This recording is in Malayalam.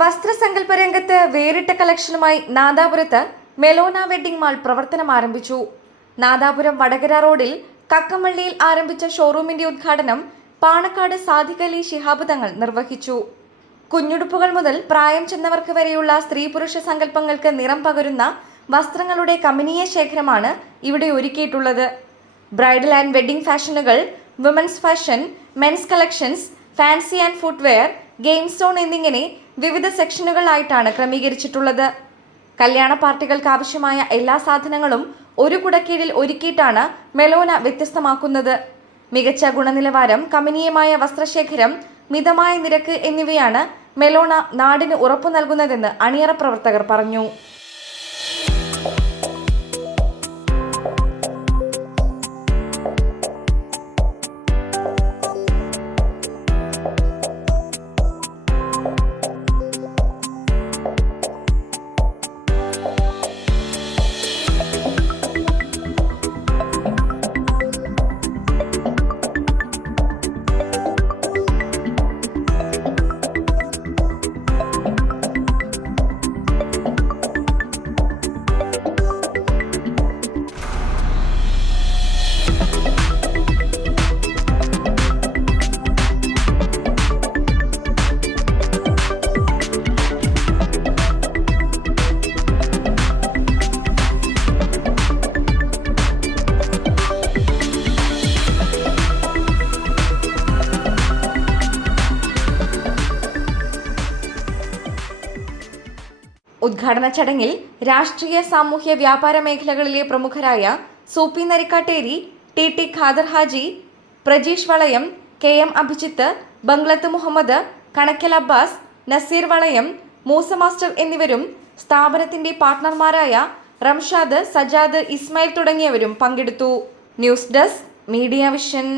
വസ്ത്രസങ്കല്പ രംഗത്ത് വേറിട്ട കളക്ഷനുമായി നാദാപുരത്ത് മെലോന വെഡ്ഡിംഗ് മാൾ പ്രവർത്തനം ആരംഭിച്ചു. നാദാപുരം വടകര റോഡിൽ കക്കമള്ളിയിൽ ആരംഭിച്ച ഷോറൂമിന്റെ ഉദ്ഘാടനം പാണക്കാട് സാദിഖ് അലി ശിഹാബ് തങ്ങൾ നിർവഹിച്ചു. കുഞ്ഞുടുപ്പുകൾ മുതൽ പ്രായം ചെന്നവർക്ക് വരെയുള്ള സ്ത്രീ പുരുഷ സങ്കല്പങ്ങൾക്ക് നിറം പകരുന്ന വസ്ത്രങ്ങളുടെ കമനീയ ശേഖരമാണ് ഇവിടെ ഒരുക്കിയിട്ടുള്ളത്. ബ്രൈഡൽ ആൻഡ് വെഡ്ഡിംഗ് ഫാഷനുകൾ, women's fashion, men's collections, fancy and footwear, game zone എന്നിങ്ങനെ വിവിധ സെക്ഷനുകളായിട്ടാണ് ക്രമീകരിച്ചിട്ടുള്ളത്. കല്യാണ പാർട്ടികൾക്ക് ആവശ്യമായ എല്ലാ സാധനങ്ങളും ഒരു കുടക്കീഴിൽ ഒരുക്കിയിട്ടാണ് മെലോന വ്യത്യസ്തമാക്കുന്നത്. മികച്ച ഗുണനിലവാരം, കമനീയമായ വസ്ത്രശേഖരം, മിതമായ നിരക്ക് എന്നിവയാണ് മെലോന നാടിന് ഉറപ്പു നൽകുന്നതെന്ന് അണിയറ പ്രവർത്തകർ പറഞ്ഞു. ഉദ്ഘാടന ചടങ്ങിൽ രാഷ്ട്രീയ, സാമൂഹ്യ, വ്യാപാര മേഖലകളിലെ പ്രമുഖരായ സൂപ്പി നരിക്കാട്ടേരി, ടി ഖാദർ ഹാജി, പ്രജീഷ് വളയം, KM അഭിജിത്ത്, ബംഗ്ലത്ത് മുഹമ്മദ്, കണക്കൽ അബ്ബാസ്, നസീർ വളയം, മൂസ മാസ്റ്റർ എന്നിവരും സ്ഥാപനത്തിന്റെ പാർട്ട്ണർമാരായ റംഷാദ്, സജാദ്, ഇസ്മായിൽ തുടങ്ങിയവരും പങ്കെടുത്തു. News desk, media vision.